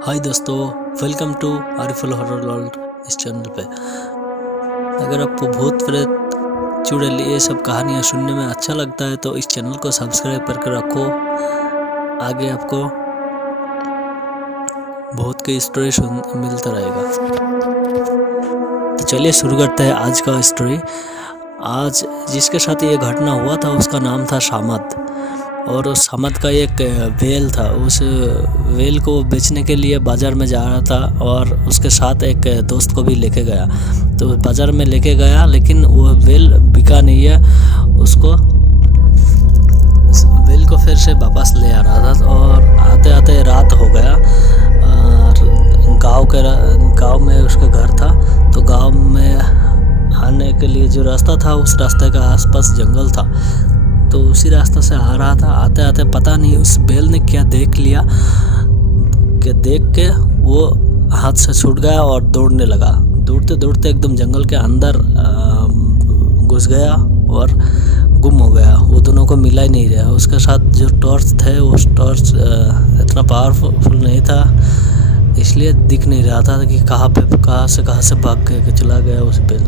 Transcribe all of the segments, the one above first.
हाय दोस्तों, welcome to Ariful horror world. इस channel पे अगर आपको भूत प्रेत चुड़ैल ये सब कहानियाँ सुनने में अच्छा लगता है तो इस चैनल को सब्सक्राइब करके रखो। आगे आपको भूत की स्टोरी मिलता रहेगा। तो चलिए शुरू करते हैं आज का स्टोरी। आज जिसके साथ ये घटना हुआ था उसका नाम था शामद, और उस शामद का एक वेल था। उस वेल को बेचने के लिए बाज़ार में जा रहा था और उसके साथ एक दोस्त को भी लेके गया। तो बाज़ार में लेके गया लेकिन वो वेल बिका नहीं है। उसको वेल को फिर से वापस ले आ रहा था और आते आते रात हो गया। और गांव में उसका घर था। तो गांव में आने के लिए जो रास्ता था उस रास्ते का आसपास जंगल था। तो उसी रास्ते से आ रहा था। आते आते पता नहीं उस बैल ने क्या देख लिया कि देख के वो हाथ से छूट गया और दौड़ने लगा। दौड़ते दौड़ते एकदम जंगल के अंदर घुस गया और गुम हो गया। वो दोनों को मिला ही नहीं रहा। उसके साथ जो टॉर्च थे वो टॉर्च इतना पावरफुल नहीं था, इसलिए दिख नहीं रहा था कि कहाँ से भाग के चला गया उस बैल।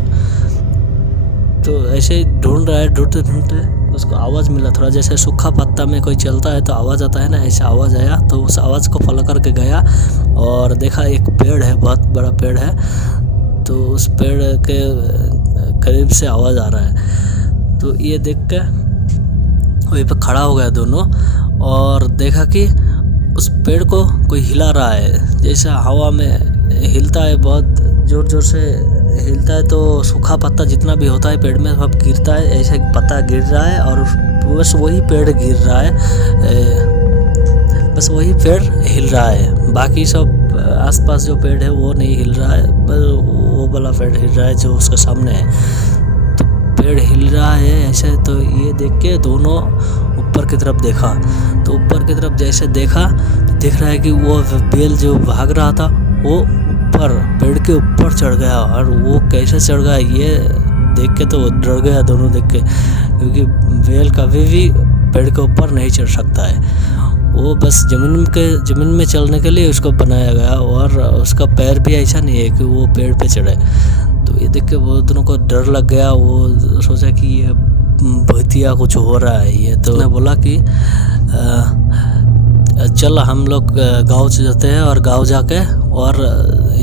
तो ऐसे ही ढूंढ रहा है, ढूंढते ढूंढते उसको आवाज़ मिला। थोड़ा जैसे सूखा पत्ता में कोई चलता है तो आवाज़ आता है ना, ऐसा आवाज़ आया। तो उस आवाज़ को फॉलो करके गया और देखा एक पेड़ है, बहुत बड़ा पेड़ है। तो उस पेड़ के करीब से आवाज़ आ रहा है। तो ये देख के वहीं पे खड़ा हो गया दोनों और देखा कि उस पेड़ को कोई हिला रहा है, जैसा हवा में हिलता है, बहुत ज़ोर ज़ोर से हिलता है। तो सूखा पत्ता जितना भी होता है पेड़ में सब गिरता है, ऐसे पत्ता गिर रहा है और बस वही पेड़ गिर रहा है, बस वही पेड़ हिल रहा है। बाकी सब आसपास जो पेड़ है वो नहीं हिल रहा है, बस वो वाला पेड़ हिल रहा है जो उसके सामने है। तो पेड़ हिल रहा है ऐसे। तो ये देख के दोनों ऊपर की तरफ देखा। तो ऊपर की तरफ जैसे देखा तो दिख रहा है कि वो बैल जो भाग रहा था वो ऊपर पेड़ के ऊपर चढ़ गया। और वो कैसे चढ़ गया ये देख के तो डर गया दोनों देख के, क्योंकि बैल कभी भी पेड़ के ऊपर नहीं चढ़ सकता है। वो बस ज़मीन में चलने के लिए उसको बनाया गया और उसका पैर भी ऐसा नहीं है कि वो पेड़ पे चढ़े। तो ये देख के वो दोनों को डर लग गया। वो सोचा कि ये भूतिया कुछ हो रहा है। ये तो उसने बोला कि चल हम लोग गांव जाते हैं और गांव जाके और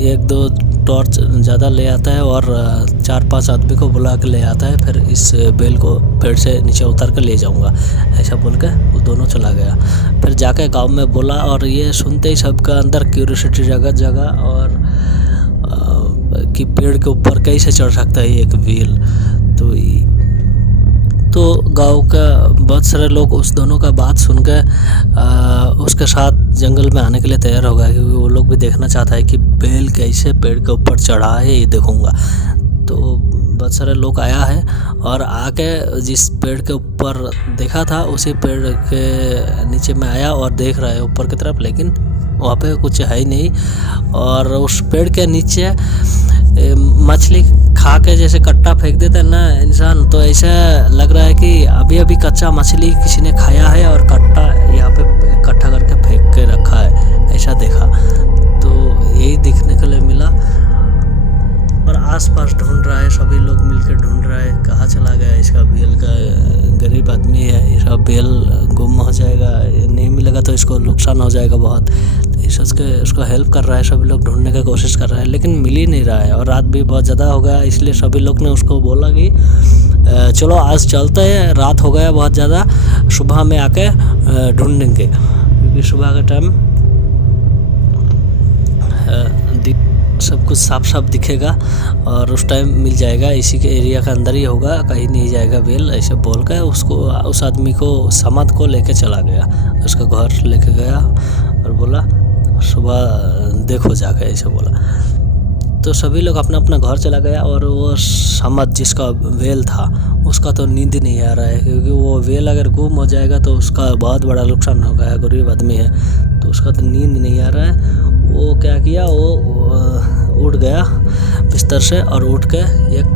एक दो टॉर्च ज़्यादा ले आता है और 4-5 आदमी को बुला के ले आता है। फिर इस बैल को पेड़ से नीचे उतार कर ले जाऊंगा, ऐसा बोल के वो दोनों चला गया। फिर जाके गांव में बोला और ये सुनते ही सबका अंदर क्यूरियोसिटी जगा और कि पेड़ के ऊपर कैसे चढ़ सकता है एक बैल। तो गांव का बहुत सारे लोग उस दोनों का बात सुन के उसके साथ जंगल में आने के लिए तैयार हो गए, क्योंकि वो लोग भी देखना चाहता है कि बैल कैसे पेड़ के ऊपर चढ़ा है, ये देखूंगा। तो बहुत सारे लोग आया है और आके जिस पेड़ के ऊपर देखा था उसी पेड़ के नीचे में आया और देख रहा है ऊपर की तरफ, लेकिन वहाँ पे कुछ है ही नहीं। और उस पेड़ के नीचे मछली खा के जैसे कट्टा फेंक देते हैं ना इंसान, तो ऐसा लग रहा है कि अभी अभी कच्चा मछली किसी ने खाया है और कट्टा यहाँ पे इकट्ठा करके फेंक के रखा है, ऐसा देखा। तो यही देखने के लिए मिला और आसपास ढूंढ रहा है, सभी लोग मिलकर ढूंढ रहा है कहाँ चला गया इसका बैल। का गरीब आदमी है, इसका बैल गुम हो जाएगा, नहीं मिलेगा तो इसको नुकसान हो जाएगा बहुत। तो इस सोच के उसको हेल्प कर रहा है, सभी लोग ढूंढने की कोशिश कर रहा है, लेकिन मिल ही नहीं रहा है। और रात भी बहुत ज़्यादा हो गया, इसलिए सभी लोग ने उसको बोला कि चलो आज चलते हैं, रात हो गया बहुत ज़्यादा, सुबह में आके ढूंढेंगे, क्योंकि सुबह का टाइम सब कुछ साफ साफ दिखेगा और उस टाइम मिल जाएगा। इसी के एरिया के अंदर ही होगा, कहीं नहीं जाएगा बैल, ऐसे बोल कर उसको उस आदमी को समाद को लेके चला गया, उसका घर लेके गया और बोला सुबह देखो जाके, ऐसे बोला। तो सभी लोग अपना अपना घर चला गया और वो समाद जिसका वेल था उसका तो नींद नहीं आ रहा है, क्योंकि वो वेल अगर गुम हो जाएगा तो उसका बहुत बड़ा नुकसान हो गया। गरीब आदमी है तो उसका तो नींद नहीं आ रहा है। वो क्या किया, वो उठ गया बिस्तर से और उठ के एक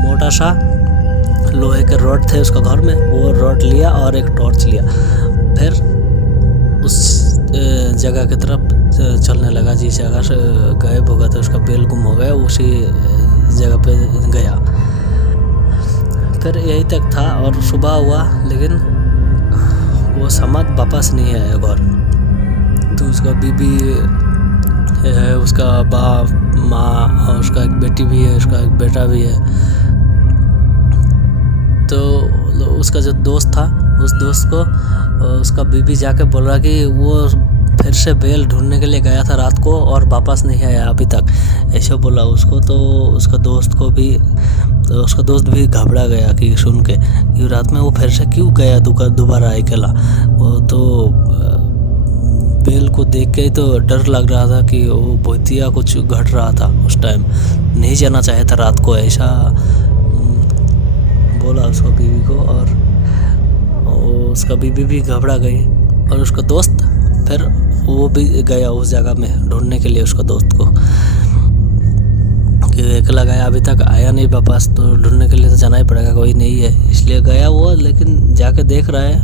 मोटा सा लोहे के रॉड थे उसका घर में, वो रॉड लिया और एक टॉर्च लिया। फिर उस जगह की तरफ चलने लगा। जिस जगह से गायब हो गया था, उसका बेल गुम हो गया, उसी जगह पे गया। फिर यही तक था और सुबह हुआ, लेकिन वो समाद वापस नहीं आया घर। तो उसका बीबी है, उसका बाप, माँ, और उसका एक बेटी भी है, उसका एक बेटा भी है। तो उसका जो दोस्त था, उस दोस्त को उसका बीबी जाके बोल रहा कि वो फिर से बेल ढूंढने के लिए गया था रात को और वापस नहीं आया अभी तक, ऐसे बोला उसको। तो उसका दोस्त भी घबरा गया कि सुन के कि रात में वो फिर से क्यों गया दोबारा अकेला। वो तो बेल को देख के ही तो डर लग रहा था कि वो बहुतिया कुछ घट रहा था उस टाइम, नहीं जाना चाहे था रात को, ऐसा बोला उसको बीवी को। और उसका बीवी भी घबरा गई और उसका दोस्त फिर वो भी गया उस जगह में ढूंढने के लिए उसका दोस्त को, कि अकेला गया अभी तक आया नहीं वापस, तो ढूंढने के लिए तो जाना ही पड़ेगा, कोई नहीं है, इसलिए गया वो। लेकिन जाके देख रहा है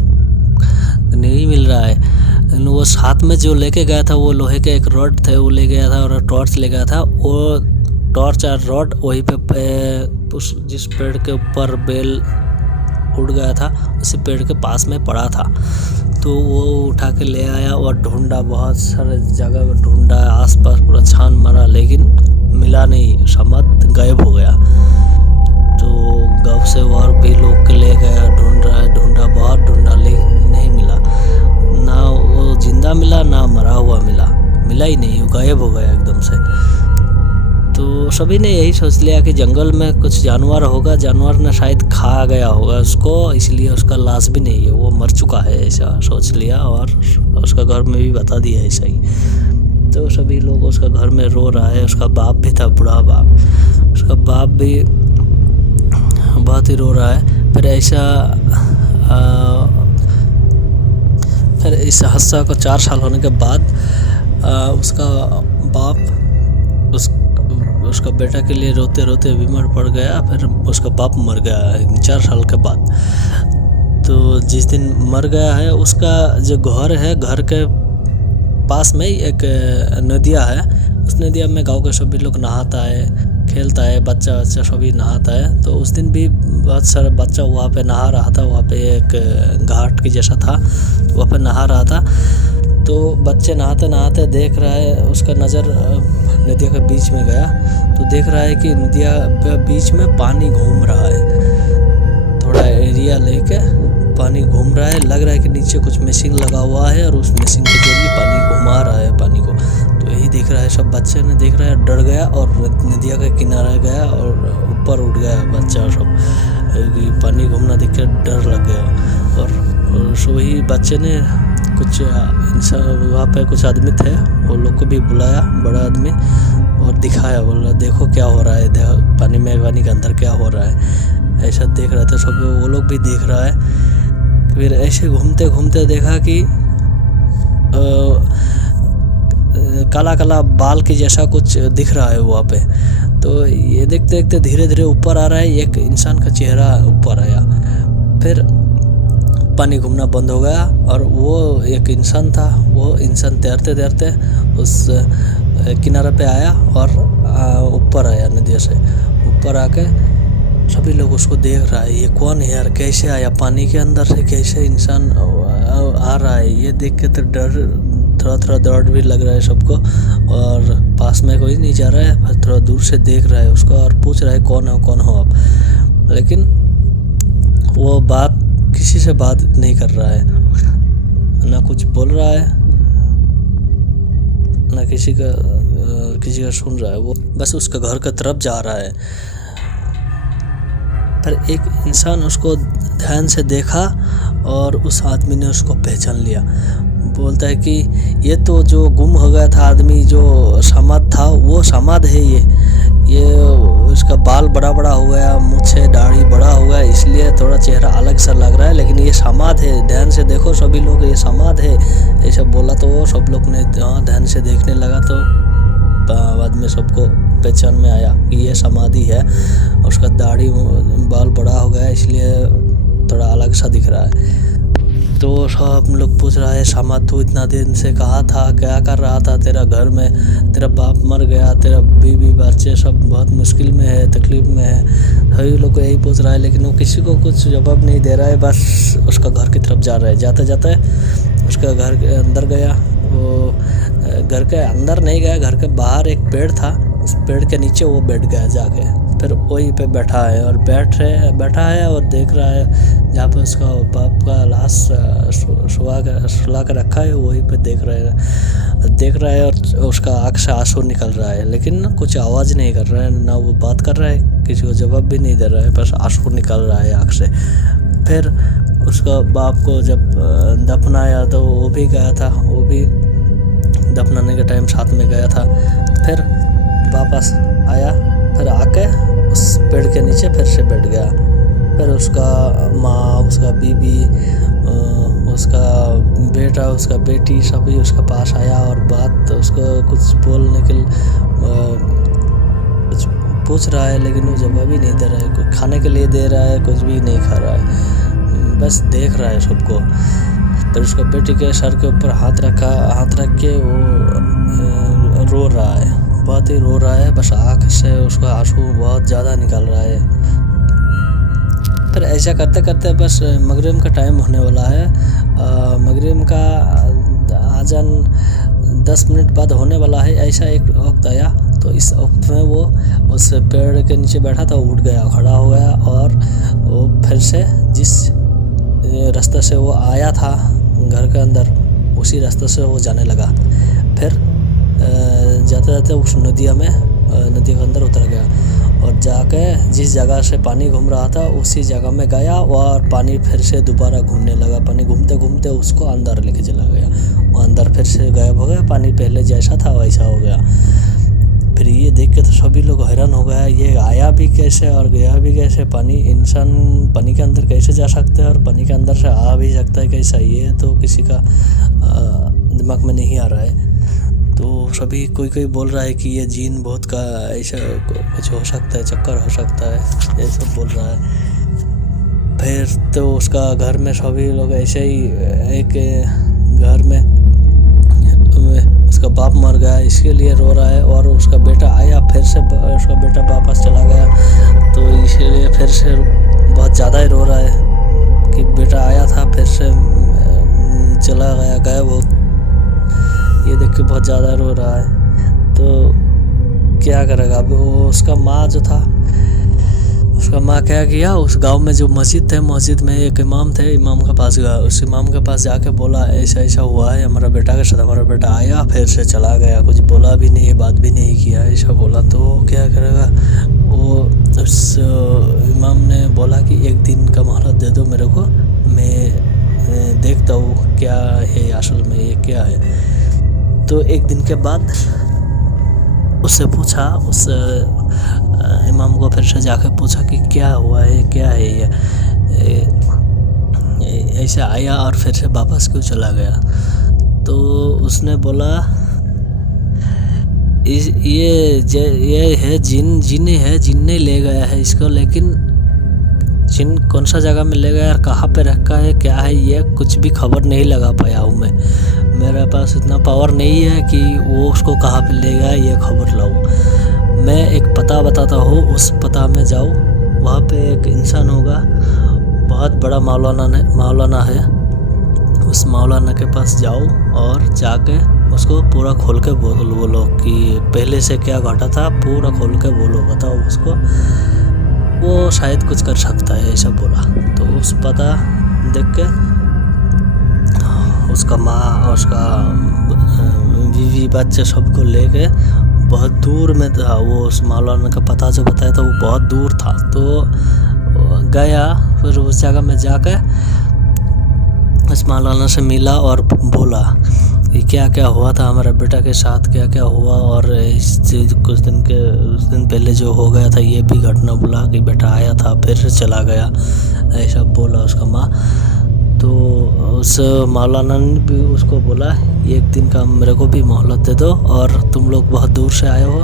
नहीं मिल रहा है। लेकिन वो साथ में जो लेके गया था वो लोहे के एक रॉड थे, वो ले गया था और टॉर्च ले गया था। वो टॉर्च और रॉड वहीं पे उस जिस पेड़ के ऊपर बेल उड़ गया था उसी पेड़ के पास में पड़ा था। तो वो उठा के ले आया और ढूंढा, बहुत सारे जगह ढूंढा, आसपास पूरा छान मारा, लेकिन मिला नहीं, समाद गायब हो गया। तो गाँव से और भी लोग के ले गया, ढूंढा बहुत ढूंढा, लेकिन नहीं मिला। ना वो जिंदा मिला ना मरा हुआ मिला ही नहीं, वो गायब हो गया एकदम से। तो सभी ने यही सोच लिया कि जंगल में कुछ जानवर होगा, जानवर ने शायद खा गया होगा उसको, इसलिए उसका लाश भी नहीं है, वो मर चुका है, ऐसा सोच लिया। और उसका घर में भी बता दिया ऐसा ही। तो सभी लोग उसका घर में रो रहा है। उसका बाप भी था, बूढ़ा बाप, उसका बाप भी बहुत ही रो रहा है। फिर इस हादसा को 4 साल होने के बाद उसका बाप उसका बेटा के लिए रोते रोते बीमार पड़ गया। फिर उसका बाप मर गया 4 साल के बाद। तो जिस दिन मर गया है, उसका जो घर है, घर के पास में ही एक नदिया है। उस नदिया में गांव के सभी लोग नहाता है, खेलता है, बच्चा सभी नहाता है। तो उस दिन भी बहुत सारा बच्चा वहाँ पे नहा रहा था। वहाँ पे एक घाट की जैसा था, वहाँ पे नहा रहा था। तो बच्चे नहाते नहाते देख रहा है, उसका नज़र नदिया के बीच में गया। तो देख रहा है कि नदिया के बीच में पानी घूम रहा है, थोड़ा एरिया लेके पानी घूम रहा है। लग रहा है कि नीचे कुछ मशीन लगा हुआ है और उस मशीन के जरिए पानी घुमा रहा है पानी को। तो यही देख रहा है, सब बच्चे ने देख रहा है, डर गया और नदिया के किनारे गया और ऊपर उठ गया बच्चा सब, पानी घूमना देख कर डर लग गया। और वही बच्चे ने कुछ इंसान, वहाँ पे कुछ आदमी थे, वो लोग को भी बुलाया, बड़ा आदमी, और दिखाया, बोला देखो क्या हो रहा है, देखो पानी के अंदर क्या हो रहा है। ऐसा देख रहा था सब, वो लोग भी देख रहा है। फिर ऐसे घूमते घूमते देखा कि काला काला बाल के जैसा कुछ दिख रहा है वहाँ पे। तो ये देखते देखते धीरे धीरे ऊपर आ रहा है, एक इंसान का चेहरा ऊपर आया। फिर पानी घूमना बंद हो गया और वो एक इंसान था, वो इंसान तैरते तैरते उस किनारे पे आया और ऊपर आया, नदी से ऊपर आके सभी लोग उसको देख रहा है, ये कौन है यार, कैसे आया पानी के अंदर से, कैसे इंसान आ रहा है। ये देख के तो थोड़ा डर भी लग रहा है सबको। और पास में कोई नहीं जा रहा है, थोड़ा दूर से देख रहा है उसको और पूछ रहा है कौन हो आप। लेकिन वो किसी से बात नहीं कर रहा है, ना कुछ बोल रहा है, ना किसी का सुन रहा है। वो बस उसका घर की तरफ जा रहा है। पर एक इंसान उसको ध्यान से देखा और उस आदमी ने उसको पहचान लिया। बोलता है कि ये तो जो गुम हो गया था आदमी, जो समाद था, वो समाद है। ये उसका बाल बड़ा बड़ा हो गया, मूछे दाढ़ी बड़ा हो गया, इसलिए थोड़ा चेहरा अलग सा लग रहा है, लेकिन ये समाद है, ध्यान से देखो सभी लोग, ये समाद है, ऐसा बोला। तो वो सब लोग ने ध्यान से देखने लगा, तो बाद में सबको पहचान में आया कि ये समाधि है। उसका दाढ़ी बाल बड़ा हो गया, इसलिए थोड़ा अलग सा दिख रहा है। तो सब लोग पूछ रहा है, शामा तू इतना दिन से कहाँ था, क्या कर रहा था, तेरा घर में तेरा बाप मर गया, तेरा बीवी बच्चे सब बहुत मुश्किल में है, तकलीफ़ में है। सभी लोग को यही पूछ रहा है, लेकिन वो किसी को कुछ जवाब नहीं दे रहा है, बस उसका घर की तरफ जा रहा है। जाते जाते उसका घर के अंदर गया। वो घर के अंदर नहीं गया, घर के बाहर एक पेड़ था, उस पेड़ के नीचे वो बैठ गया जाके। फिर वहीं पे बैठा है और बैठा है और देख रहा है जहाँ पे उसका बाप का लाश सुला के रखा है, वहीं पे देख रहा है और उसका आँख से आंसू निकल रहा है, लेकिन कुछ आवाज़ नहीं कर रहा है, ना वो बात कर रहा है, किसी को जवाब भी नहीं दे रहा है, बस आंसू निकल रहा है आँख से। फिर उसका बाप को जब दफनाया तो वो भी गया था, वो भी दफनाने के टाइम साथ में गया था। फिर वापस आया, फिर आके उस पेड़ के नीचे फिर से बैठ गया। फिर उसका माँ, उसका बीबी, उसका बेटा, उसका बेटी सभी उसके पास आया और बात उसको कुछ बोलने के कुछ पूछ रहा है, लेकिन वो जवाब भी नहीं दे रहा है। कुछ खाने के लिए दे रहा है, कुछ भी नहीं खा रहा है, बस देख रहा है सबको। फिर उसका बेटी के सर के ऊपर हाथ रख के वो रो रहा है, बहुत ही रो रहा है, बस आँख से उसका आंसू बहुत ज़्यादा निकल रहा है। फिर ऐसा करते करते बस मगरिब का टाइम होने वाला है। मगरिब का आज़ान 10 मिनट बाद होने वाला है। ऐसा एक वक्त आया, तो इस वक्त में वो उस पेड़ के नीचे बैठा था, उठ गया, खड़ा हो गया और वो फिर से जिस रास्ते से वो आया था घर के अंदर, उसी रास्ते से वो जाने लगा। फिर जाते जाते उस नदी के अंदर उतर गया और जाके जिस जगह से पानी घूम रहा था उसी जगह में गया और पानी फिर से दोबारा घूमने लगा। पानी घूमते घूमते उसको अंदर लेके चला गया, वो अंदर फिर से गायब हो गया, पानी पहले जैसा था वैसा हो गया। फिर ये देख के तो सभी लोग हैरान हो गया, ये आया भी कैसे और गया भी कैसे, इंसान पानी के अंदर कैसे जा सकता है और पानी के अंदर से आ भी सकता है कैसा, ये तो किसी का दिमाग में नहीं आ रहा है। तो सभी कोई बोल रहा है कि ये जीन बहुत का ऐसा कुछ हो सकता है, चक्कर हो सकता है, ये सब बोल रहा है। फिर तो उसका घर में सभी लोग ऐसे ही, एक घर में उसका बाप मर गया इसके लिए रो रहा है, और उसका बेटा आया, फिर से उसका बेटा वापस चला गया, तो इसीलिए फिर से बहुत ज़्यादा ही रो रहा है कि बेटा आया था फिर से चला गया, गायब हो। ये देख के बहुत ज़्यादा रो रहा है। तो क्या करेगा अब वो, उसका माँ जो था, उसका माँ क्या किया, उस गांव में जो मस्जिद थे, मस्जिद में एक इमाम थे, इमाम के पास गया। उस इमाम के पास जाके बोला ऐसा ऐसा हुआ है हमारा बेटा के साथ, हमारा बेटा आया फिर से चला गया, कुछ बोला भी नहीं, बात भी नहीं किया, ऐसा बोला। तो क्या करेगा वो, उस इमाम ने बोला कि 1 दिन का मोहलत दे दो मेरे को, मैं देखता हूँ क्या है असल में, ये क्या है। तो 1 दिन के बाद उससे पूछा, उस इमाम को फिर से जाकर पूछा कि क्या हुआ है, क्या है ये ऐसे आया और फिर से वापस क्यों चला गया। तो उसने बोला ये है जिन है, जिन ने ले गया है इसको, लेकिन जिन कौन सा जगह में ले गया और कहाँ पे रखा है, क्या है, ये कुछ भी खबर नहीं लगा पाया हूँ मैं। मेरे पास इतना पावर नहीं है कि वो उसको कहाँ पे ले गया ये खबर लाऊं। मैं एक पता बताता हूँ, उस पता में जाओ, वहाँ पे एक इंसान होगा, बहुत बड़ा मौलाना है, उस मौलाना के पास जाओ और जाके उसको पूरा खोल के बोलो कि पहले से क्या घटा था, पूरा खोल के बोलो, बताओ उसको, वो शायद कुछ कर सकता है, ऐसा बोला। तो उस पता देख के उसका माँ, उसका बीवी बच्चे सबको लेके बहुत दूर में था, वो उस मौलाना का पता जो बताया था वो बहुत दूर था। तो गया, फिर उस जगह में जाकर उस मौलाना से मिला और बोला कि क्या क्या हुआ था हमारे बेटा के साथ, क्या क्या हुआ, और कुछ दिन पहले जो हो गया था ये भी घटना बोला कि बेटा आया था फिर से चला गया, ऐसा बोला उसका माँ। तो उस मौलाना ने भी उसको बोला 1 दिन का मेरे को भी मोहलत दे दो, और तुम लोग बहुत दूर से आए हो,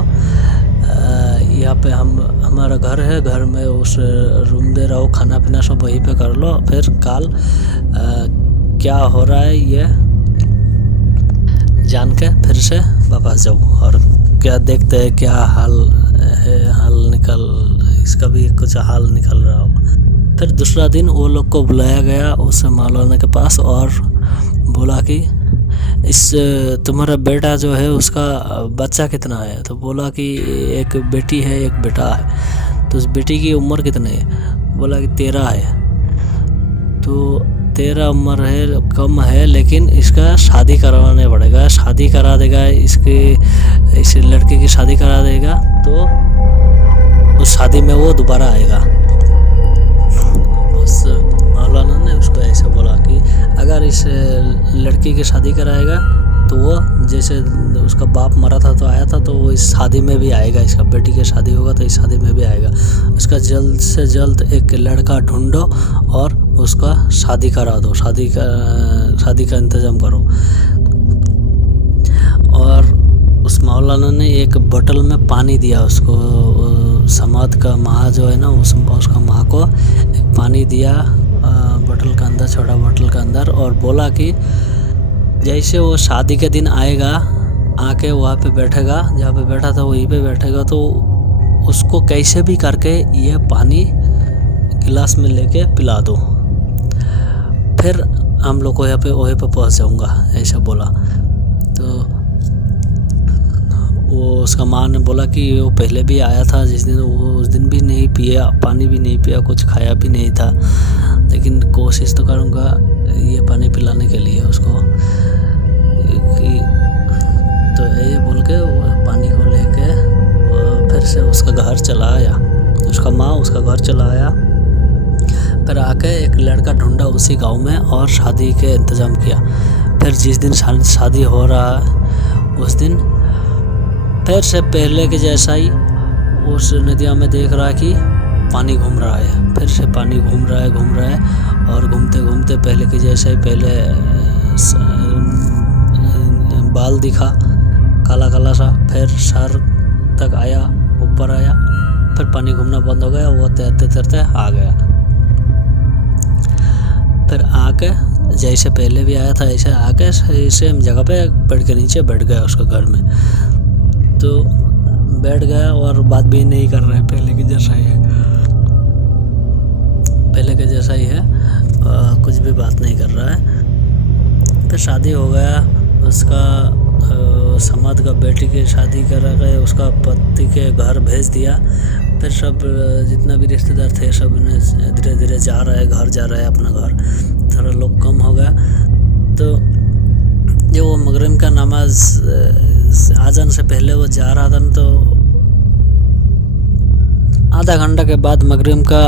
यहाँ पे हमारा घर है, घर में उस रूम दे रहो, खाना पीना सब वहीं पे कर लो, फिर कल क्या हो रहा है ये जान के फिर से वापस जाऊँ और क्या देखते हैं क्या हाल है, इसका भी कुछ हाल निकल रहा हो। फिर दूसरा दिन वो लोग को बुलाया गया उस मौलाना के पास और बोला कि तुम्हारा बेटा जो है उसका बच्चा कितना है। तो बोला कि एक बेटी है एक बेटा है। तो उस बेटी की उम्र कितनी है। बोला कि 13 है। तो 13 उम्र है, कम है, लेकिन इसका शादी करवाने पड़ेगा। शादी करा देगा इस लड़के की शादी करा देगा तो उस शादी में वो दोबारा आएगा। उस मौलाना ने उसको ऐसे बोला कि अगर इस लड़की की शादी कराएगा तो वो जैसे उसका बाप मरा था तो आया था, तो वो इस शादी में भी आएगा। इसका बेटी की शादी होगा तो इस शादी में भी आएगा। उसका जल्द से जल्द एक लड़का ढूंढो और उसका शादी करा दो, शादी का इंतज़ाम करो। और उस मौलाना ने एक बोतल में पानी दिया उसको, समाद का माँ जो है ना उसका माँ को एक पानी दिया बोतल के अंदर, छोटा बोतल के अंदर, और बोला कि जैसे वो शादी के दिन आएगा आके वहाँ पे बैठेगा, जहाँ पे बैठा था वहीं पे बैठेगा, तो उसको कैसे भी करके ये पानी गिलास में लेके पिला दो, फिर हम लोग को यहाँ पे वहीं पे पहुँच जाऊँगा, ऐसा बोला। तो वो उसका माँ ने बोला कि वो पहले भी आया था जिस दिन, वो उस दिन भी नहीं पिया, पानी भी नहीं पिया, कुछ खाया भी नहीं था, लेकिन कोशिश तो करूँगा ये पानी पिलाने के लिए उसको कि। तो ये बोल के वो पानी को लेके फिर से उसका घर चला आया, उसका माँ उसका घर चला आया। फिर आके एक लड़का ढूंढा उसी गांव में और शादी के इंतज़ाम किया। फिर जिस दिन शादी हो रहा है उस दिन फिर से पहले के जैसा ही उस नदिया में देख रहा है कि पानी घूम रहा है। फिर से पानी घूम रहा है और घूमते घूमते पहले के जैसा ही, पहले बाल दिखा काला काला सा, फिर सर तक आया, ऊपर आया, फिर पानी घूमना बंद हो गया, वो तैरते तैरते आ गया। फिर आके जैसे पहले भी आया था ऐसे आके सेम जगह पे पेड़ के नीचे बैठ गया उसके घर में। तो बैठ गया और बात भी नहीं कर रहा है, पहले के जैसा ही है, कुछ भी बात नहीं कर रहा है। फिर शादी हो गया उसका, समाद का बेटी की शादी करा गए, उसका पति के घर भेज दिया। फिर सब जितना भी रिश्तेदार थे सब ने धीरे धीरे जा रहा है अपना घर, थोड़ा लोग कम हो गया। तो जो वो मगरिब का नमाज आज़ान से पहले वो जा रहा था न, तो आधा घंटा के बाद मगरिब का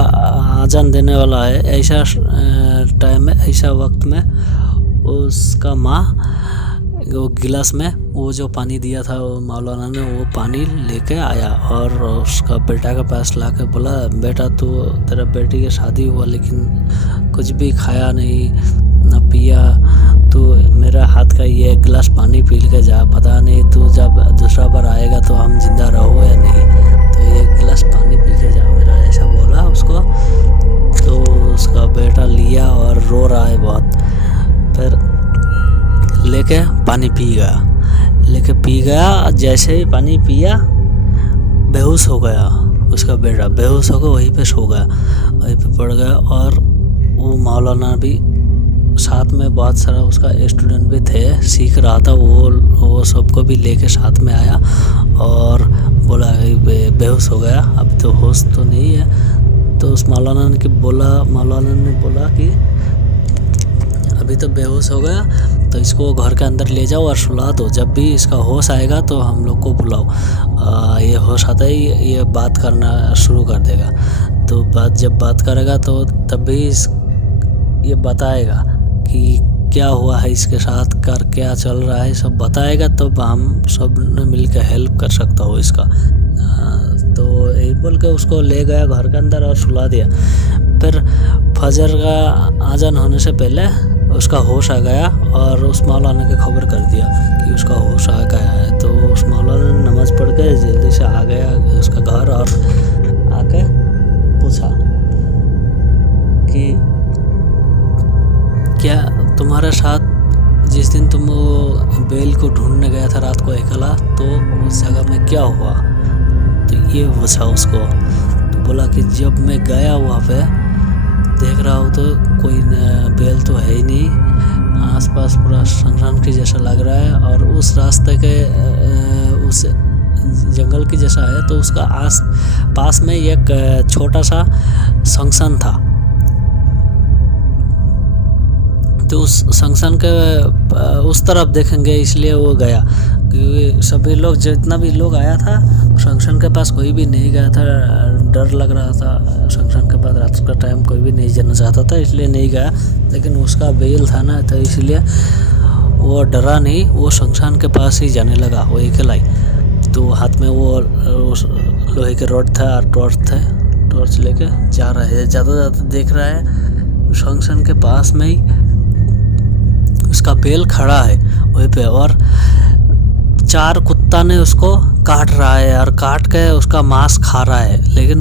आज़ान देने वाला है, ऐसा टाइम में, ऐसा वक्त में उसका माँ वो गिलास में वो जो पानी दिया था वो मौलाना ने, वो पानी लेके आया और उसका बेटा के पास लाके बोला, बेटा तू, तेरा बेटी की शादी हुआ लेकिन कुछ भी खाया नहीं ना पिया, तू मेरा हाथ का ये गिलास पानी पी के जा, पता नहीं तू जब दूसरा बार आएगा तो हम जिंदा रहो या नहीं, तो ये गिलास पानी पी के जा मेरा, ऐसा बोला उसको। तो उसका बेटा लिया और रो रहा है बहुत। फिर लेके पानी पी गया, जैसे ही पानी पिया बेहोश हो गया उसका बेटा, बेहोश होकर वहीं पे सो गया, वहीं पे पड़ गया। और वो मौलाना भी साथ में, बहुत सारा उसका स्टूडेंट भी थे, सीख रहा था, वो सबको भी लेके साथ में आया और बोला बेहोश हो गया, अब तो होश तो नहीं है। तो उस मौलाना ने बोला कि अभी तो बेहोश हो गया, तो इसको घर के अंदर ले जाओ और सुला दो, जब भी इसका होश आएगा तो हम लोग को बुलाओ, ये होश आता ही ये बात करना शुरू कर देगा। तो जब बात करेगा तो तब भी ये बताएगा कि क्या हुआ है इसके साथ, क्या चल रहा है, सब बताएगा, तो हम सब ने मिल के हेल्प कर सकता हो इसका। तो यही बोल के उसको ले गया घर के अंदर और सुला दिया। फिर फजर का आज़ान होने से पहले उसका होश आ गया और उस मौलाना को खबर कर दिया कि उसका होश आ गया है। तो उस मौलाना ने नमाज़ पढ़ के जल्दी से आ गया उसका घर और आके पूछा कि क्या तुम्हारे साथ जिस दिन तुम वो बेल को ढूंढने गया था रात को अकेला, तो उस जगह में क्या हुआ? तो ये पूछा उसको। तो बोला कि जब मैं गया वहाँ पे देख रहा हूँ तो कोई बेल तो है ही नहीं, आसपास पूरा सुनसान की जैसा लग रहा है, और उस रास्ते के उस जंगल की जैसा है, तो उसका आस पास में एक छोटा सा जंक्शन था। तो उस जंक्शन के उस तरफ देखेंगे इसलिए वो गया, क्योंकि सभी लोग जितना भी लोग आया था जंक्शन के पास कोई भी नहीं गया था, डर लग रहा था जंक्शन के पास, रात का टाइम कोई भी नहीं जाना चाहता था इसलिए नहीं गया। लेकिन उसका बेल था ना, तो इसलिए वो डरा नहीं, वो जंक्शन के पास ही जाने लगा वो अकेला ही। तो हाथ में वो लोहे के रॉड था और टॉर्च लेके जा रहा है, ज़्यादा देख रहा है जंक्शन के पास में ही उसका बेल खड़ा है वहीं पे, और 4 कुत्ता ने उसको काट रहा है और काट के उसका मांस खा रहा है। लेकिन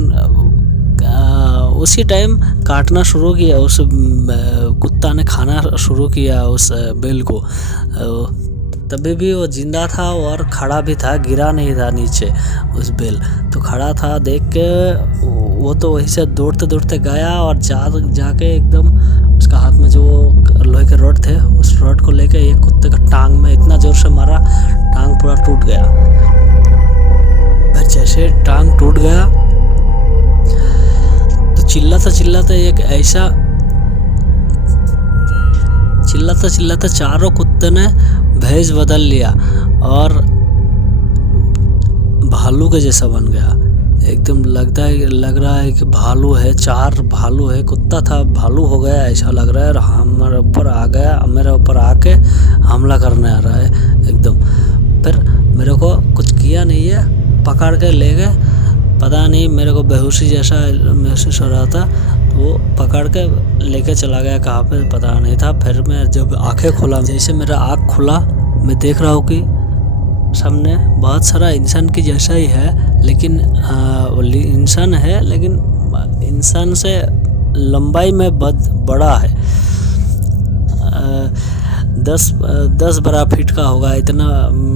उसी टाइम काटना शुरू किया, उस कुत्ता ने खाना शुरू किया उस बेल को, तभी भी वो जिंदा था और खड़ा भी था, गिरा नहीं था नीचे उस बेल, तो खड़ा था। देख के वो तो वहीं से दौड़ते दौड़ते गया और जाके एकदम उसका हाथ में जो लोहे के रॉड थे, उस रॉड को लेके एक कुत्ते का टांग में इतना जोर से मारा, टांग पूरा टूट गया। फिर जैसे टांग टूट गया तो चिल्लाता एक ऐसा चिल्लाता चारों कुत्ते ने भेष बदल लिया और भालू के जैसा बन गया। एकदम लग रहा है कि भालू है, 4 भालू है, कुत्ता था भालू हो गया ऐसा लग रहा है, और हमारे ऊपर आ गया, मेरे ऊपर आके हमला करने आ रहा है एकदम। फिर मेरे को कुछ किया नहीं है, पकड़ के ले गए, पता नहीं मेरे को बेहोशी जैसा महसूस हो रहा था, तो वो पकड़ के लेके चला गया, कहाँ पे पता नहीं था। फिर मैं जब आंखें खोला, जैसे मेरा आँख खुला, मैं देख रहा हूँ कि सामने बहुत सारा इंसान की जैसा ही है, लेकिन इंसान है, लेकिन इंसान से लंबाई में बहुत बड़ा है, 10-12 फीट का होगा, इतना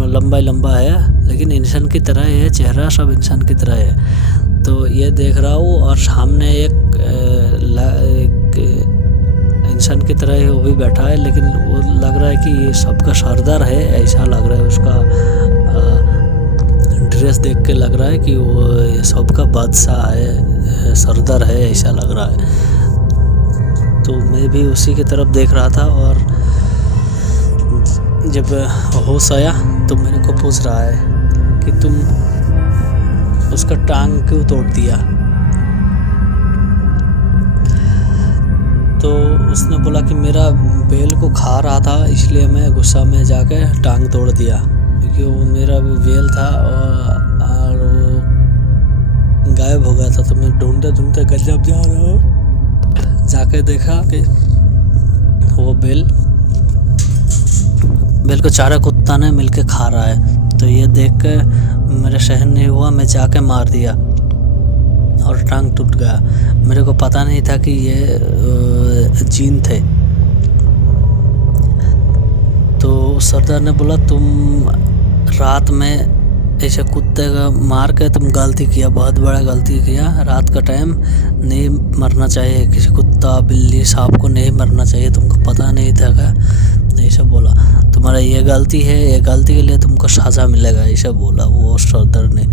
लंबा है, लेकिन इंसान की तरह है, चेहरा सब इंसान की तरह है। तो ये देख रहा हूँ, और सामने एक इंसान की तरह है, वो भी बैठा है, लेकिन वो लग रहा है कि ये सबका सरदार है, ऐसा लग रहा है। उसका ड्रेस देख के लग रहा है कि वो ये सबका बादशाह है, सरदार है, ऐसा लग रहा है। तो मैं भी उसी की तरफ देख रहा था, और जब होश आया तो मेरे को पूछ रहा है कि तुम उसका टांग क्यों तोड़ दिया? तो उसने बोला कि मेरा बेल को खा रहा था, इसलिए मैं गुस्सा में जाके टांग तोड़ दिया, क्योंकि वो मेरा बेल था और वो गायब हो गया था। तो मैं ढूंढते गजब जा रहा हूँ, जाके देखा कि वो बेल को 4 कुत्ता ने मिलके खा रहा है। तो ये देख के मेरे सहन नहीं हुआ, मैं जाके मार दिया और टांग टूट गया। मेरे को पता नहीं था कि ये जीन थे। तो सरदार ने बोला, तुम रात में ऐसे कुत्ते का मार के तुम गलती किया, बहुत बड़ा गलती किया। रात का टाइम नहीं मरना चाहिए, किसी कुत्ता बिल्ली सांप को नहीं मरना चाहिए, तुमको पता नहीं था क्या? ऐसा बोला, तुम्हारा ये गलती है, ये गलती के लिए तुमको सजा मिलेगा, ऐसा बोला वो सरदार ने।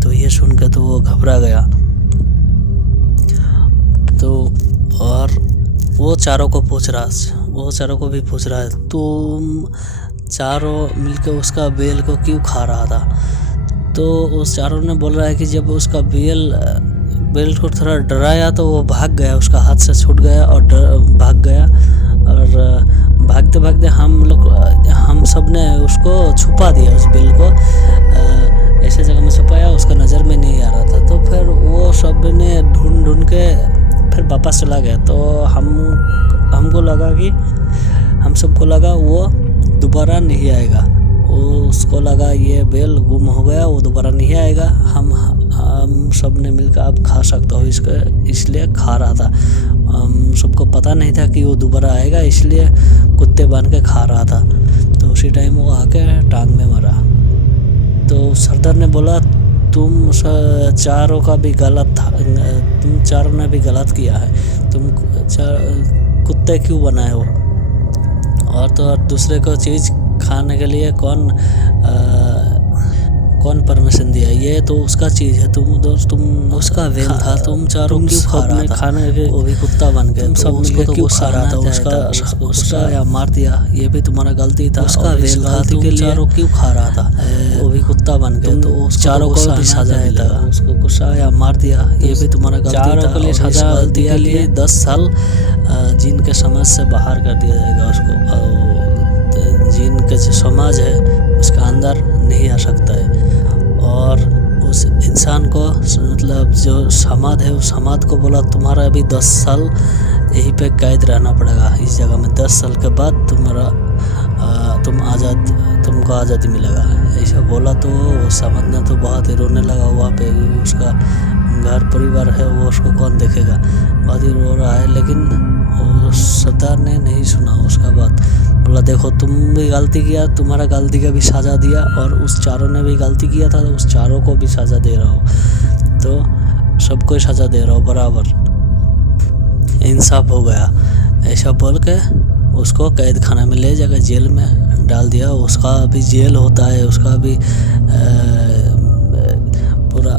तो ये सुन के तो वो घबरा गया। तो और वो चारों को भी पूछ रहा है, तुम चारों मिलके उसका बेल को क्यों खा रहा था? तो उस चारों ने बोल रहा है कि जब उसका बेल को थोड़ा डराया तो वो भाग गया, उसका हाथ से छूट गया और भाग गया। और भागते भागते हम सब ने उसको छुपा दिया, उस बेल को ऐसे जगह में छुपाया, उसका नज़र में नहीं आ रहा था। तो फिर वो सब ने ढूंढ के फिर वापस चला गया। तो हमको लगा कि हम सबको लगा वो दोबारा नहीं आएगा, उसको लगा ये बेल गुम हो गया, वो दोबारा नहीं आएगा, हम सब ने मिलकर अब खा सकते हो इसको, इसलिए खा रहा था। हम सबको पता नहीं था कि वो दोबारा आएगा, इसलिए कुत्ते बांध के खा रहा था। तो उसी टाइम वो आके टांग में मरा। तो सरदार ने बोला तुम चारों का भी गलत था, तुम चारों ने भी गलत किया है, तुम कुत्ते क्यों बनाए हो? और तो और दूसरे को चीज़ खाने के लिए कौन परमिशन दिया? ये तो उसका चीज़ है, तुम उसका वेल था, तुम चारों क्यों खा रहा था? खाने के वो भी कुत्ता बन के तुम सब मिलके क्यों खा रहा था? उसका या मार दिया, ये भी तुम्हारा गलती था। उसका वेल था, तुम चारों क्यों खा रहा था? वो भी कुत्ता बन के, तो चारों को भी सजा मिलेगा। उसको गुस्सा या मार दिया, ये भी तुम्हारा गलती था। चारों के लिए सजा दिया के लिए 10 साल जीन के समाज से बाहर कर दिया जाएगा उसको। जीन के जो समाज है उसका अंदर नहीं आ सकता है। और उस इंसान को मतलब जो समाज है उस समाज को बोला तुम्हारा अभी 10 साल यहीं पे कैद रहना पड़ेगा इस जगह में। 10 साल के बाद तुमको आज़ादी मिलेगा, ऐसा बोला। तो वो समझना तो बहुत ही रोने लगा। वहाँ पे उसका घर परिवार है, वो उसको कौन देखेगा, बहुत ही रो रहा है। लेकिन वो सरदार ने नहीं सुना उसका बात। बोला देखो तुम भी गलती किया, तुम्हारा गलती का भी सजा दिया, और उस चारों ने भी गलती किया था, तो उस चारों को भी सजा दे रहा हो, तो सबको सजा दे रहा हो बराबर, इंसाफ हो गया। ऐसा बोल के उसको कैद खाना में ले जाकर जेल में डाल दिया। उसका भी जेल होता है, उसका भी पूरा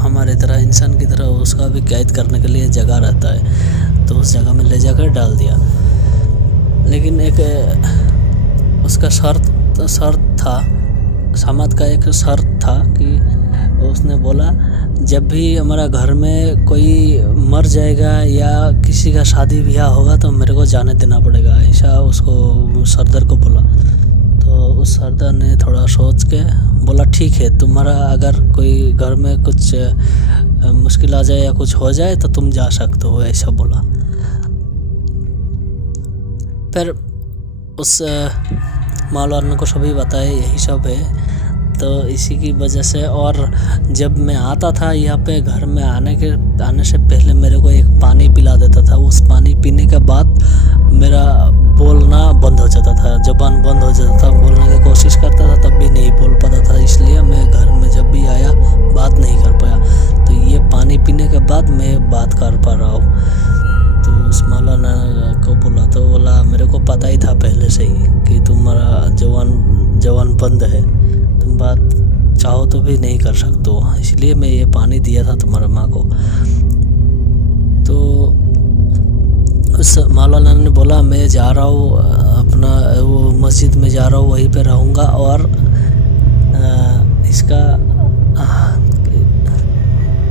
हमारे तरह इंसान की तरह उसका भी कैद करने के लिए जगह रहता है। तो उस जगह में ले जाकर डाल दिया। लेकिन एक उसका शर्त था, समाज का एक शर्त था कि उसने बोला जब भी हमारा घर में कोई मर जाएगा या किसी का शादी ब्याह होगा तो मेरे को जाने देना पड़ेगा, ऐसा उसको सरदार को बोला। तो उस सरदार ने थोड़ा सोच के बोला ठीक है, तुम्हारा अगर कोई घर में कुछ मुश्किल आ जाए या कुछ हो जाए तो तुम जा सकते हो, ऐसा बोला। फिर उस मौलाना को सभी बताए यही सब है। तो इसी की वजह से, और जब मैं आता था यहाँ पे घर में आने से पहले मेरे को एक पानी पिला देता था। उस पानी पीने के बाद मेरा बोलना बंद हो जाता था, ज़बान बंद हो जाता था, बोलने की कोशिश करता था तब भी नहीं बोल पाता था। इसलिए मैं घर में जब भी आया बात नहीं कर पाया। तो ये पानी पीने के बाद मैं बात कर पा रहा हूँ। तो उस मौलाना को बोला, तो बोला मेरे को पता ही था पहले से ही कि तुम्हारा जवान बंद है, तुम बात चाहो तो भी नहीं कर सकते हो, इसलिए मैं ये पानी दिया था तुम्हारे माँ को। तो उस मौलाना ने बोला मैं जा रहा हूँ अपना वो मस्जिद में जा रहा हूँ, वहीं पे रहूँगा, और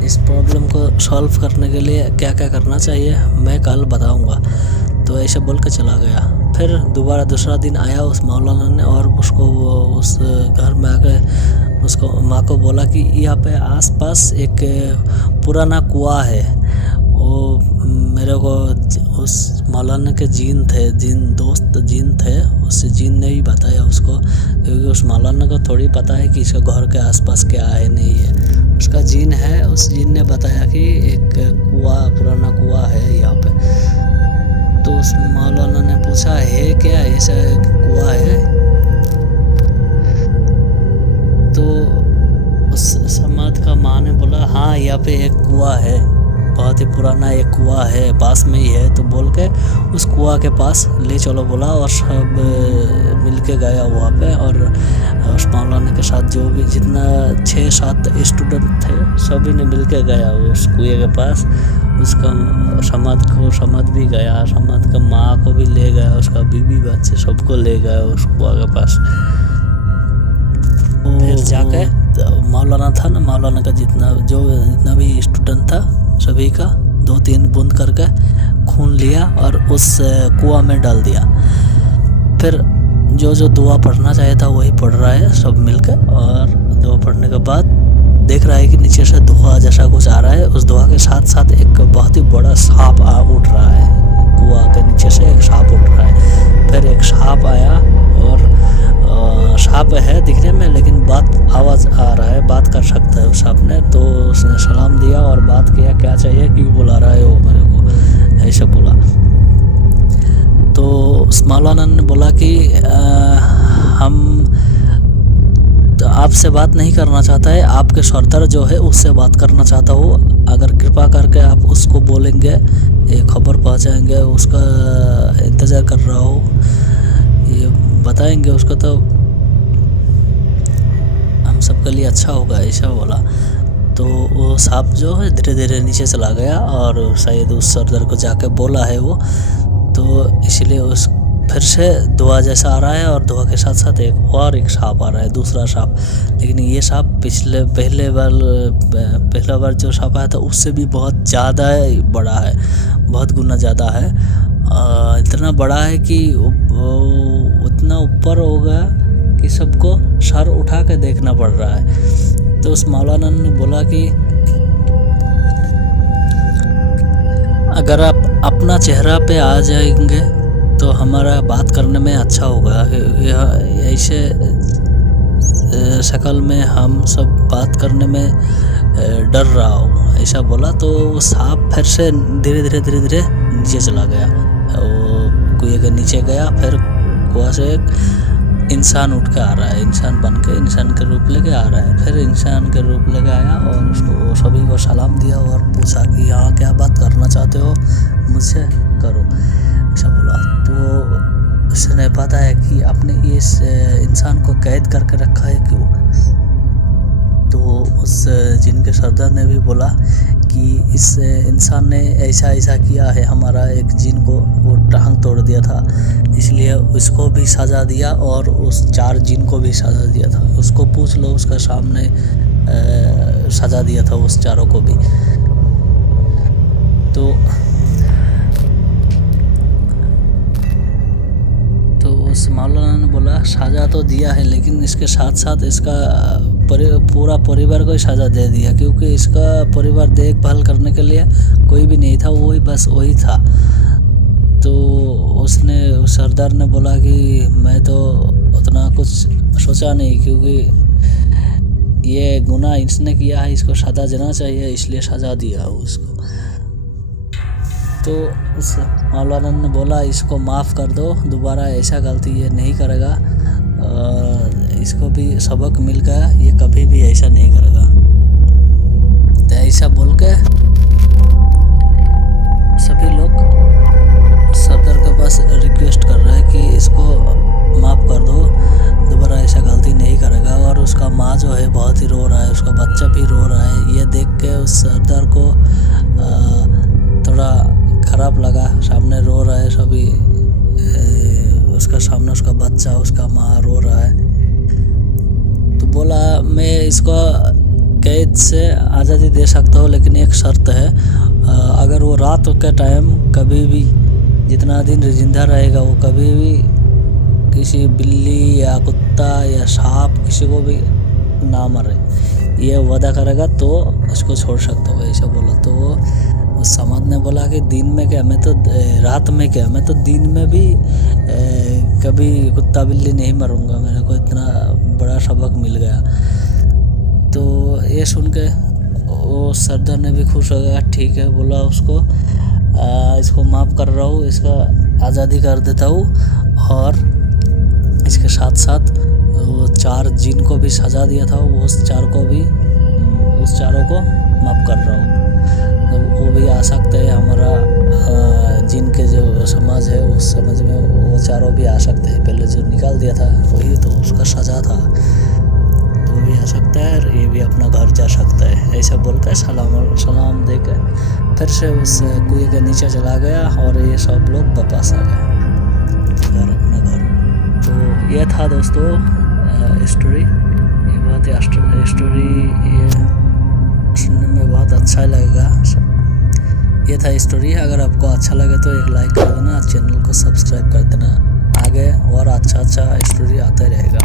इस प्रॉब्लम को सॉल्व करने के लिए क्या क्या करना चाहिए मैं कल बताऊँगा। तो ऐसे बोल के चला गया। फिर दोबारा दूसरा दिन आया उस मौलाना ने, और उसको उस घर में आकर उसको माँ को बोला कि यहाँ पे आसपास एक पुराना कुआं है। वो मेरे को उस मौलाना के दोस्त जीन थे, उस जीन ने ही बताया उसको, क्योंकि उस मौलाना को थोड़ी पता है कि इसका घर के आसपास क्या है नहीं है। उसका जीन है, उस जीन ने बताया कि एक पुराना कुआं है यहाँ पे। तो उस मौलाना ने पूछा है क्या ऐसा कुआं है? तो उस समाज का माँ ने बोला हाँ यहाँ पे एक कुआं है, बहुत ही पुराना एक कुआं है, पास में ही है। तो बोल के उस कुआं के पास ले चलो बोला, और सब मिल के गया वहाँ पे। और उस मौलाना के साथ जो भी जितना 6-7 स्टूडेंट थे सभी ने मिल के गया उस कुएं के पास। उसका समाज भी गया, समाज का माँ को भी ले गया, उसका बीवी बच्चे सबको ले गया उस कुआं के पास। फिर जाके मौलाना था ना, मौलाना का जितना भी स्टूडेंट था सभी का 2-3 बूंद करके खून लिया और उस कुआं में डाल दिया। फिर जो दुआ पढ़ना चाहिए था वही पढ़ रहा है सब मिलकर। और दुआ पढ़ने के बाद देख रहा है कि नीचे से धुआं जैसा कुछ आ रहा है। उस धुआं के साथ साथ एक बहुत ही बड़ा सांप उठ रहा है, कुआं के नीचे से एक सांप उठ रहा है। फिर एक सांप आया, और सांप है दिखने में लेकिन आवाज़ आ रहा है, बात कर सकता है उस सांप ने। तो उसने सलाम दिया और बात किया, क्या चाहिए, क्यों बुला रहा है वो मेरे को। ऐसा बोला। तो उस मौलाना ने बोला कि हम तो आपसे बात नहीं करना चाहता है, आपके सरदार जो है उससे बात करना चाहता हूँ। अगर कृपा करके आप उसको बोलेंगे, ये खबर पहुँचाएंगे, उसका इंतज़ार कर रहा हो, ये बताएंगे उसको तो हम सबके लिए अच्छा होगा, ऐसा बोला। तो वो सांप जो है धीरे धीरे नीचे चला गया और शायद उस सरदार को जाके बोला है वो, तो इसलिए उस फिर से धुआं जैसा आ रहा है और धुआं के साथ साथ एक सांप आ रहा है, दूसरा सांप। लेकिन ये सांप पहला बार जो सांप आया था उससे भी बहुत ज़्यादा बड़ा है, बहुत गुना ज़्यादा है। इतना बड़ा है कि उतना ऊपर हो गया कि सबको सर उठा के देखना पड़ रहा है। तो उस मौलाना ने बोला कि अगर आप अपना चेहरा पे आ जाएंगे तो हमारा बात करने में अच्छा होगा, ऐसे शक्ल में हम सब बात करने में डर रहा हूँ, ऐसा बोला। तो सांप फिर से धीरे धीरे नीचे चला गया, वो कुएं के नीचे गया। फिर कुआं से एक इंसान उठ के आ रहा है, इंसान बन के इंसान के रूप लेके आ रहा है। फिर इंसान के रूप लेके आया और उसको सभी को सलाम दिया और पूछा कि यहाँ क्या बात करना चाहते हो, मुझसे करो, ऐसा बोला। तो उसने पता है कि आपने इस इंसान को कैद करके रखा है क्यों। तो उस जिनके सरदार ने भी बोला कि इस इंसान ने ऐसा किया है, हमारा एक जिन को वो टांग तोड़ दिया था, इसलिए उसको भी सज़ा दिया और उस 4 जिन को भी सज़ा दिया था। उसको पूछ लो, उसका सामने सज़ा दिया था उस 4 को भी। तो उस मौलाना ने बोला सज़ा तो दिया है, लेकिन इसके साथ साथ इसका पूरा परिवार को ही सज़ा दे दिया, क्योंकि इसका परिवार देखभाल करने के लिए कोई भी नहीं था, वही था। तो उसने उस सरदार ने बोला कि मैं तो उतना कुछ सोचा नहीं, क्योंकि ये गुनाह इसने किया है, इसको सज़ा देना चाहिए, इसलिए सज़ा दिया उसको। तो उस मौलाना ने बोला इसको माफ़ कर दो, दोबारा ऐसा गलती ये नहीं करेगा, इसको भी सबक मिल गया, ये कभी भी ऐसा नहीं करेगा। तो ऐसा बोल के सभी लोग सरदार के पास रिक्वेस्ट कर रहे हैं कि इसको माफ़ कर दो, दोबारा ऐसा गलती नहीं करेगा। और उसका माँ जो है बहुत ही रो रहा है, उसका बच्चा भी रो रहा है। ये देख के उस सरदार को थोड़ा ख़राब लगा, सामने रो रहा है सभी, उसका सामने उसका बच्चा, उसका माँ रो रहा है। तो बोला मैं इसको कैद से आज़ादी दे सकता हूँ, लेकिन एक शर्त है, अगर वो रात के टाइम कभी भी जितना दिन जिंदा रहेगा वो कभी भी किसी बिल्ली या कुत्ता या सांप किसी को भी ना मारे, ये वादा करेगा तो उसको छोड़ सकता हूँ, ऐसा बोला। तो उस समाज ने बोला कि दिन में क्या, मैं तो रात में क्या, मैं तो दिन में भी कभी कुत्ता बिल्ली नहीं मारूंगा, मेरे को इतना बड़ा सबक मिल गया। तो ये सुन के वो सरदार ने भी खुश हो गया, ठीक है बोला उसको, इसको माफ़ कर रहा हूँ, इसका आज़ादी कर देता हूँ, और इसके साथ साथ वो 4 जिन को भी सज़ा दिया था, उस चारों को माफ़ कर रहा हूँ। तो वो भी आ सकते हैं, हमारा जिन के जो समाज है उस समाज में वो चारों भी आ सकते हैं। पहले जो निकाल दिया था वही तो उसका सज़ा था, तो वो भी आ सकता है और ये भी अपना घर जा सकता है, ऐसा बोलकर सलाम दे के फिर से उस कुएं के नीचे चला गया और ये सब लोग वापस आ गए अपना घर। तो ये था दोस्तों स्टोरी, ये बहुत ही स्टोरी, ये सुनने में बहुत अच्छा लगेगा। ये था स्टोरी। अगर आपको अच्छा लगे तो एक लाइक कर देना, चैनल को सब्सक्राइब कर देना, आगे और अच्छा स्टोरी आता रहेगा।